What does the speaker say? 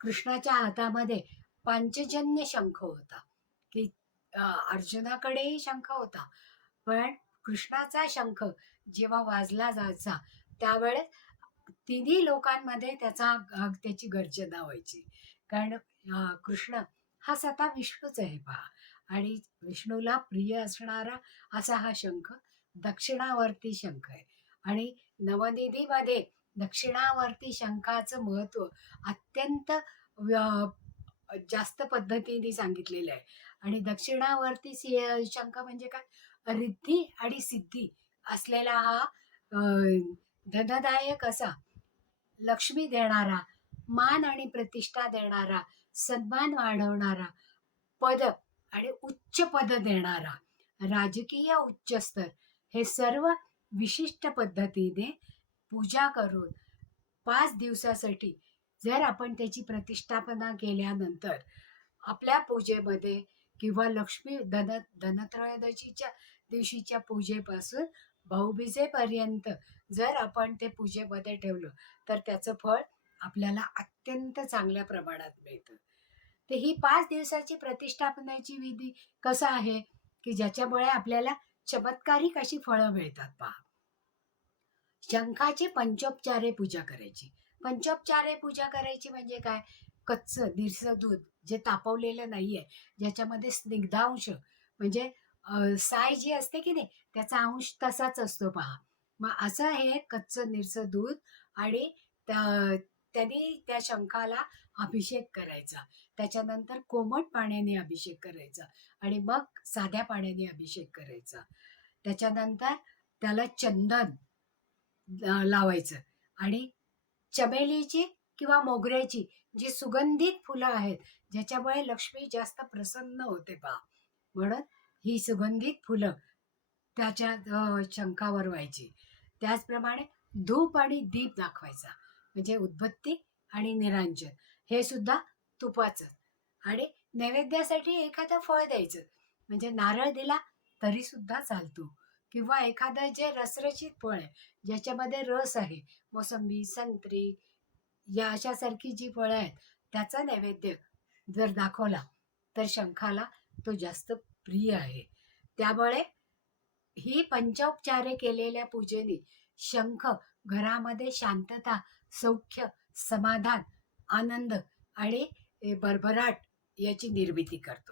कृष्णाच्या हातामध्ये पांचजन्य शंख होता, की अर्जुनाकडेही शंख होता, पण कृष्णाचा शंख जेव्हा वाजला जायचा त्यावेळेस तिन्ही लोकांमध्ये त्याची गर्जना व्हायची. कारण कृष्ण हा स्वतः विष्णूच आहे पहा. आणि विष्णूला प्रिय असणारा असा हा शंख दक्षिणावर्ती शंख आहे. आणि नवनिधीमध्ये दक्षिणावर्ती शंखाचं महत्व अत्यंत जास्त पद्धतीने सांगितलेलं आहे. आणि दक्षिणावर्ती शंख म्हणजे काय, रिद्धी आणि सिद्धी असलेला हा धनदायक असा, लक्ष्मी देणारा, मान आणि प्रतिष्ठा देणारा, सन्मान वाढवणारा, पद आणि उच्च पद देणारा, राजकीय उच्च स्तर, हे सर्व विशिष्ट पद्धतीने पूजा करून 5 दिवसासाठी जर आपण त्याची प्रतिष्ठापना केल्यानंतर आपल्या पूजेमध्ये किंवा धनत्रयोदशीच्या दिवशीच्या पूजेपासून भाऊबीजेपर्यंत जर आपण ते पूजेमध्ये ठेवलं तर त्याचं फळ आपल्याला अत्यंत चांगल्या प्रमाणात मिळतं. तर ही 5 दिवसाची प्रतिष्ठापनेची विधी कसं आहे, की ज्याच्यामुळे आपल्याला चमत्कारिक अशी फळं मिळतात पहा. शंखाची पंचोपचारे पूजा करायची. पंचोपचारे पूजा करायची म्हणजे काय? कच्चं निरसं दूध जे तापवलेलं नाहीये, ज्याच्यामध्ये स्निग्धांश म्हणजे साय जी असते की नाही, त्याचा अंश तसाच असतो पहा. मग असं हे कच्चं निरसं दूध आणि त्यांनी त्या शंखाला अभिषेक करायचा. त्याच्यानंतर कोमट पाण्याने अभिषेक करायचा आणि मग साध्या पाण्याने अभिषेक करायचा. त्याच्यानंतर त्याला चंदन लावायचं आणि चमेलीची किंवा मोगऱ्याची जी सुगंधित फुलं आहेत, ज्याच्यामुळे लक्ष्मी जास्त प्रसन्न होते पहा. म्हणून ही सुगंधित फुलं त्याच्या शंखावर व्हायची. त्याचप्रमाणे धूप आणि दीप दाखवायचा, म्हणजे उदबत्ती आणि निरांजन हे सुद्धा तुपाचं. आणि नैवेद्यासाठी एखादं फळ द्यायचं, म्हणजे नारळ दिला तरी सुद्धा चालतो, किंवा एखादं जे रसरशीत फळ आहे, ज्याच्यामध्ये रस आहे, मोसंबी, संत्री या अशासारखी जी फळं आहेत, त्याचा नैवेद्य जर दाखवला तर शंखाला तो जास्त प्रिय आहे. त्यामुळे ही पंचोपचारे केलेल्या पूजेने शंख घरामध्ये शांतता, सौख्य, समाधान, आनंद आणि भरभराट याची निर्मिती करतो.